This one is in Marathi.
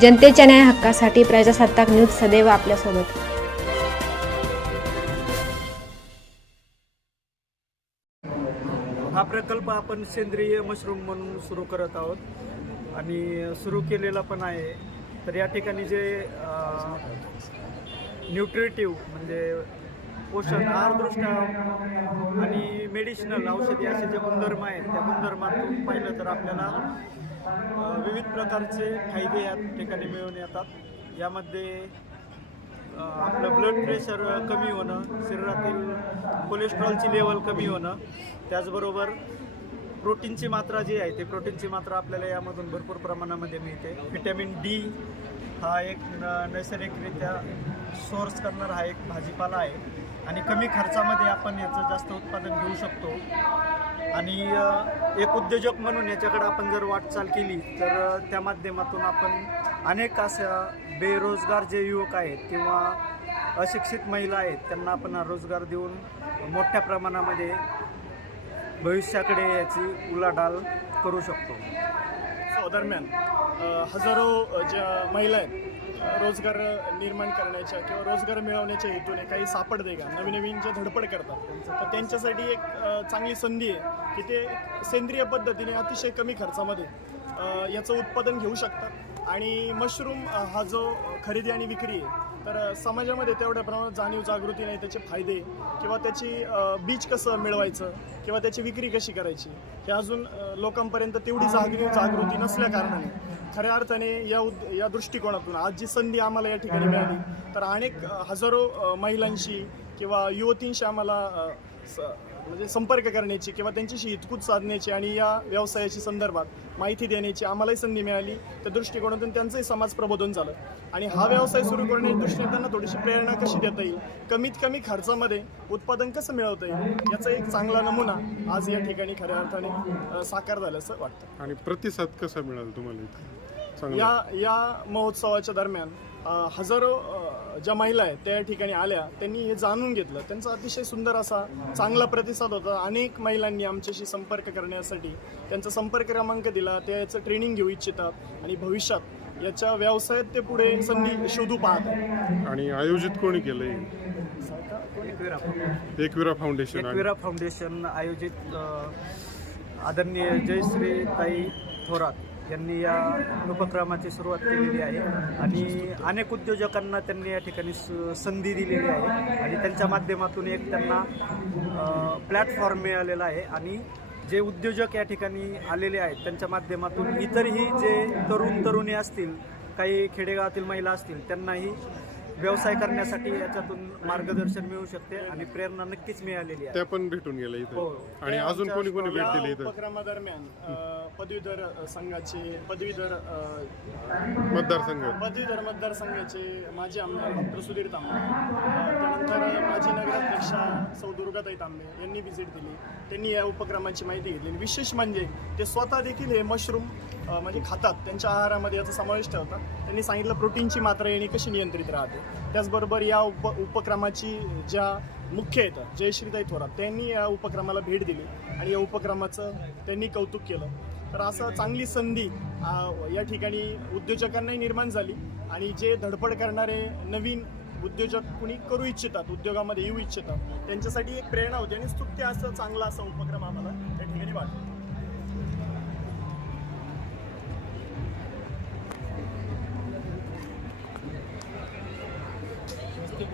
जनतेच्या न्याय हक्कासाठी प्रजासत्ताक न्यूज सदैव आपल्यासोबत. हा प्रकल्प आपण सेंद्रिय मशरूम म्हणून सुरू करत आहोत. आणि सुरू केलेला पण आहे. तर या ठिकाणी जे न्यूट्रिटिव्ह म्हणजे पोषण आहारदृष्ट्या आणि मेडिसिनल औषधी असे जे गुणधर्म आहेत त्या गुणधर्मातून पाहिलं तर आपल्याला विविध प्रकारचे फायदे या ठिकाणी मिळून येतात. यामध्ये आपलं ब्लड प्रेशर कमी होणं शरीरातील कोलेस्ट्रॉलची लेवल कमी होणं त्याचबरोबर प्रोटीनची मात्रा जी आहे ते प्रोटीनची मात्रा आपल्याला यामधून भरपूर प्रमाणामध्ये मिळते. व्हिटॅमिन डी हा एक न- नैसर्गिकरित्या सोर्स करणारा हा एक भाजीपाला आहे. आणि कमी खर्चामध्ये आपण याचं जास्त उत्पादन घेऊ शकतो. आणि एक उद्योजक म्हणून याच्याकडे आपण जर वाटचाल केली तर त्या माध्यमातून आपण अनेक अशा बेरोजगार जे युवक आहेत किंवा अशिक्षित महिला आहेत त्यांना आपण रोजगार देऊन मोठ्या प्रमाणामध्ये भविष्याकडे याची उलाढाल करू शकतो. दरम्यान हजारो ज्या महिला आहेत रोजगार निर्माण करण्याच्या किंवा रोजगार मिळवण्याच्या हेतूने काही सापडते का नवीन नवीन जे धडपड करतात तर त्यांच्यासाठी एक चांगली संधी आहे की ते सेंद्रिय पद्धतीने अतिशय कमी खर्चामध्ये याचं उत्पादन घेऊ शकतात. आणि मशरूम हा जो खरेदी आणि विक्री आहे तर समाजामध्ये तेवढ्या प्रमाणात जाणीव जागृती नाही त्याचे फायदे किंवा त्याची बीज कसं मिळवायचं किंवा त्याची विक्री कशी करायची हे अजून लोकांपर्यंत तेवढी जागृती जागृती नसल्या कारणाने खऱ्या अर्थाने या उद या दृष्टिकोनातून आज जी संधी आम्हाला या ठिकाणी मिळाली तर अनेक हजारो महिलांशी किंवा युवतींशी आम्हाला स- म्हणजे संपर्क करण्याची किंवा त्यांच्याशी हितकूत साधण्याची आणि या व्यवसायाची संदर्भात माहिती देण्याची आम्हालाही संधी मिळाली. त्या दृष्टिकोनातून त्यांचंही समाज प्रबोधन झालं. आणि हा व्यवसाय सुरू करण्याच्या दृष्टीने त्यांना थोडीशी प्रेरणा कशी देता येईल? कमीत कमी खर्चामध्ये उत्पादन कसं मिळवता येईल? याचा एक चांगला नमुना आज या ठिकाणी खऱ्या अर्थाने साकार झाल्याचं वाटतं. आणि प्रतिसाद कसा मिळाला तुम्हाला इथे? या या महोत्सवाच्या दरम्यान अ, हजारो अ, ज्या महिला आहेत त्या या ठिकाणी आल्या. त्यांनी हे जाणून घेतलं. त्यांचा अतिशय सुंदर असा चांगला प्रतिसाद होता. अनेक महिलांनी आमच्याशी संपर्क करण्यासाठी त्यांचा संपर्क क्रमांक दिला. ते याचं ट्रेनिंग घेऊ इच्छितात आणि भविष्यात याच्या व्यवसायात ते पुढे संधी शोधू पाहत आणि आयोजित कोणी केलंय? एकविरा फाउंडेशन आणि एकविरा फाउंडेशन आयोजित अ, आदरणीय जयश्री ताई थोरात. यांनी या उपक्रमाची सुरुवात केलेली आहे. आणि अनेक उद्योजकांना त्यांनी या ठिकाणी स- संधी दिलेली आहे. आणि त्यांच्या माध्यमातून एक त्यांना प्लॅटफॉर्म मिळालेला आहे. आणि जे उद्योजक या ठिकाणी आलेले आहेत त्यांच्या माध्यमातून इतरही जे तरुण तरुणी असतील काही खेडेगावातील महिला असतील त्यांनाही व्यवसाय करण्यासाठी याच्यातून मार्गदर्शन मिळू शकते आणि प्रेरणा नक्कीच मिळालेली आहे. त्या पण भेटून गेल्या हो. इथे आणि अजून कोणी कोणी भेट दिली इथं? उपक्रमादरम्यान अ, पदवीधर अ, संघाचे पदवीधर अ, मतदारसंघ. पदवीधर मतदारसंघाचे माजी आमदार डॉक्टर सुधीर तांबे अ, त्यानंतर माजी नगराध्यक्षा सौ दुर्गाताई तांबे यांनी व्हिजिट दिली. त्यांनी या उपक्रमाची माहिती घेतली. आणि विशेष म्हणजे ते स्वतः देखील हे मशरूम म्हणजे खातात. त्यांच्या आहारामध्ये याचा समावेश ठेवतात. त्यांनी सांगितलं प्रोटीनची मात्रा येणे कशी नियंत्रित राहते. त्याचबरोबर या उप उपक्रमाची ज्या मुख्य आहेत जयश्रीताई थोरात त्यांनी या उपक्रमाला भेट दिली आणि या उपक्रमाचं त्यांनी कौतुक केलं. तर असं चांगली संधी या ठिकाणी उद्योजकांनाही निर्माण झाली आणि जे धडपड करणारे नवीन उद्योजक कुणी करू इच्छितात उद्योगामध्ये येऊ इच्छितात त्यांच्यासाठी एक प्रेरणा होती आणि स्तुत्य असं चांगला असा उपक्रम आम्हाला त्या ठिकाणी वाटतो